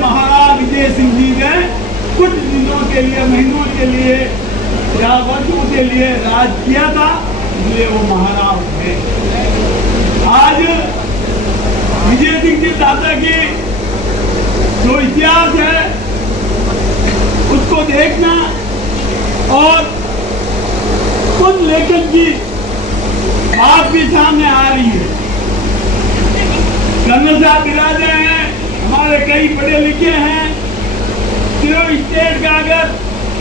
महाराज विजय सिंह जी ने कुछ दिनों के लिए, महीनों के लिए या वर्षों के लिए राज किया था, इसलिए वो महाराज थे। आज विजय सिंह जी दादा की जो इतिहास है उसको देखना और उन लेखक की बात भी सामने आ रही है। कर्नल साहब बिराजे हैं, हमारे कई पढ़े लिखे हैं। तीनों स्टेट का अगर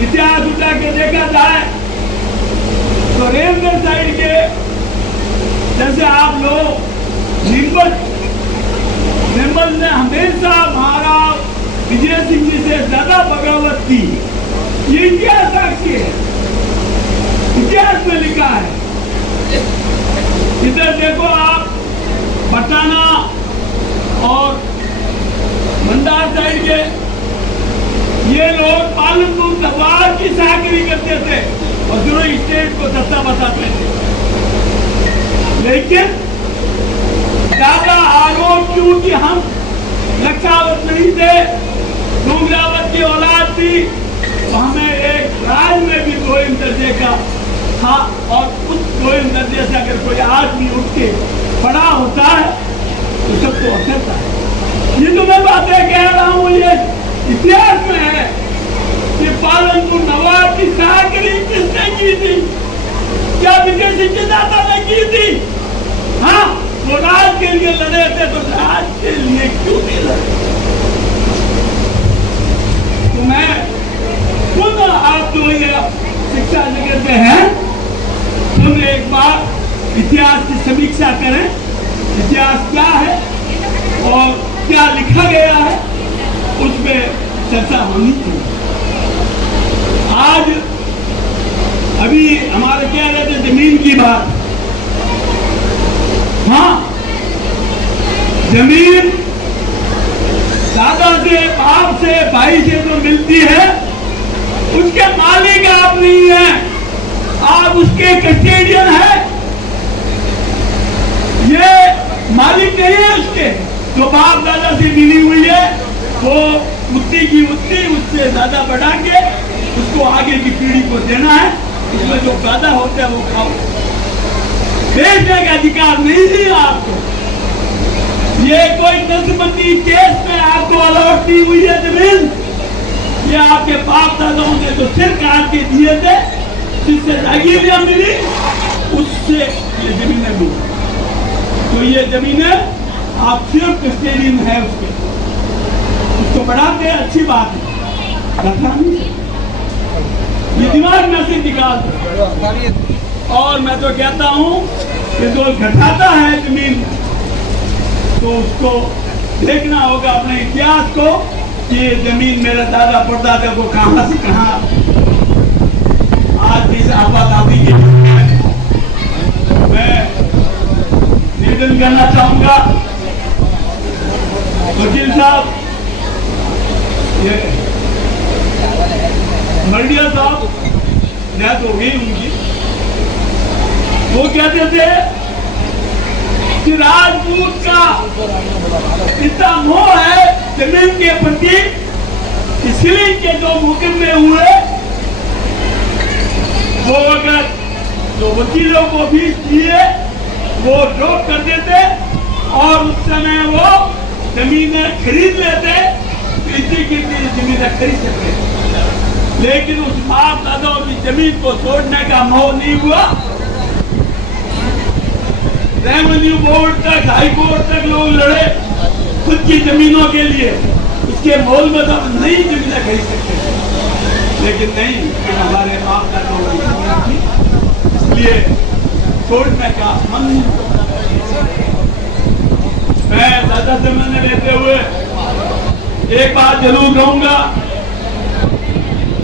इतिहास उठा के देखा जाए तो रेलवे साइड के जैसे आप लोग निर्मल ने हमेशा महाराज विजय सिंह जी से ज्यादा बगावत की। ये इतिहास साक्षी है, इतिहास में लिखा है। इधर देखो आप, पटाना और मंदार साइड के ये लोग पालनपुर दरबार की साहगिरी करते थे और दूसरे स्टेट को सत्ता बताते थे। लेकिन ज्यादा आरोप क्योंकि हम लक्षावत नहीं थे, डूंगरावत की औलाद थी, तो हमें एक राज में भी गोविंद दर्जे का था। और उस गोविंद दर्जे से अगर कोई आदमी उठ के बड़ा होता है तो सबको असरता है। ये तो मैं बातें कह रहा हूँ, ये इतिहास में है कि पालनपुर नवाब की साहगिरी किसने की थी? क्या विजय सिंह जी दादा ने की थी? हाँ, वो राज के लिए लड़े थे, तो राज के लिए क्यों नहीं लड़े? तो मैं खुद आप जो ये शिक्षा जगत में है, तुम एक बार इतिहास की समीक्षा करें। इतिहास क्या है और क्या लिखा गया है, उसमें चर्चा होनी चाहिए। आज अभी हमारे कह रहे थे जमीन की बात। हाँ, जमीन दादा से, बाप से, भाई से जो मिलती है उसके मालिक आप नहीं है, आप उसके कस्टोडियन है। ये मालिक नहीं है उसके, जो बाप दादा से मिली हुई है वो उतनी की उतनी, उससे ज्यादा बढ़ा के उसको आगे की पीढ़ी को देना है। उसमें जो पैदा होता है वो खाओ, बेचने का अधिकार नहीं दिया आपको। ये कोई नसबंदी केस में आपको अलॉट नहीं हुई है जमीन, ये आपके बाप दादाओं ने जो सिर काट के दिए थे, जिससे जागीरियां मिली, उससे ये जमीनें मिली। तो ये जमीनें आप सिर्फ कस्टोडियन है उसके, उसको बढ़ाते अच्छी बात है, ये दिमाग में से निकाल दो। और मैं तो कहता हूँ कि जो घटाता है जमीन तो उसको देखना होगा अपने इतिहास को कि ये जमीन मेरे दादा परदादा को कहां से कहां आज इस आबादी के। मैं निवेदन करना चाहूंगा वकील साहब, ये मर्डिया साहब, डेथ हो गई उनकी। वो कहते थे कि राजपूत का इतना मोह है जमीन के प्रति, इसलिए के जो मुकदमे हुए वो अगर जो वकीलों को भी दिए वो ड्रॉप कर देते और उस समय वो जमीनें खरीद लेते, इतनी की जमीनें खरीद सकते। लेकिन उस बाप दादाओं की जमीन को छोड़ने का मोह नहीं हुआ। रेवेन्यू बोर्ड तक, हाई कोर्ट तक लोग लड़े खुद की जमीनों के लिए, उसके मोल में तो नई जमीनें खरीद सकते, लेकिन नहीं, हमारे बाप दादाओं की जमीन थी, इसलिए छोड़ने का मन। मैं ज्यादा समय न लेते हुए एक बात जरूर कहूंगा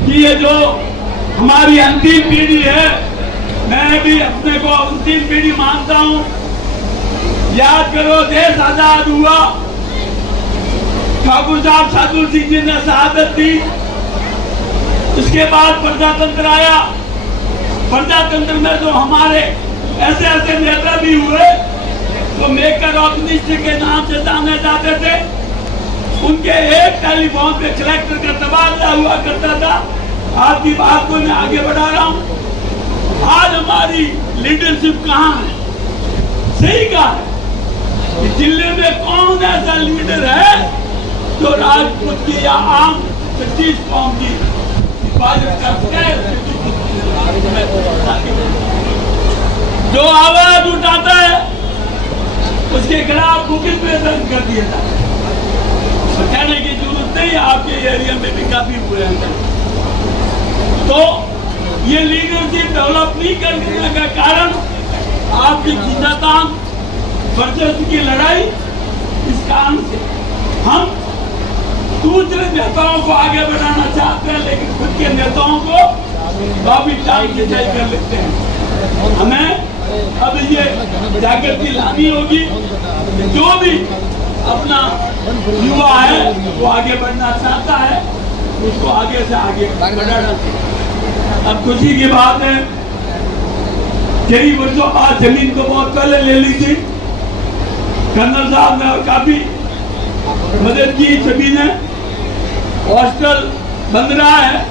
कि ये जो हमारी अंतिम पीढ़ी है, मैं भी अपने को अंतिम पीढ़ी मानता हूं। याद करो, देश आजाद हुआ, ठाकुर साहब साधु सिंह जी ने शहादत दी, उसके बाद प्रजातंत्र आया। प्रजातंत्र में जो हमारे ऐसे ऐसे नेता भी हुए तो मेकर ऑफ मिनिस्टर के नाम से जाने जाते थे, उनके एक टेलीफोन पे कलेक्टर का तबादला हुआ करता था। आपकी बात को मैं आगे बढ़ा रहा हूँ। आज हमारी लीडरशिप कहाँ है? सही कहा है कि जिले में कौन ऐसा लीडर है जो राजपूत की या आम 25 कौम की हिफाजत करता है, जो आवाज उठाता है उसके खिलाफ मुकदमे दर्ज कर दिया जाता है। तो कहने की जरूरत नहीं, आपके एरिया में भी काफी हुए हैं। तो ये लीडरशिप डेवलप नहीं करने का कारण आपकी खींचातान वर्चस्व की लड़ाई। इस कारण से हम दूसरे नेताओं को आगे बढ़ाना चाहते हैं, लेकिन खुद के नेताओं को काफी टाइम खिंचाई कर लेते हैं। हमें अब ये जागृति लानी होगी। जो भी अपना युवा है वो आगे बढ़ना चाहता है, उसको आगे से आगे बढ़ाना चाहिए। अब खुशी की बात है, कई वर्षों बाद जमीन को बहुत पहले ले ली थी। कर्नल साहब ने और काफी मदद की। सभी ने हॉस्टल बन रहा है,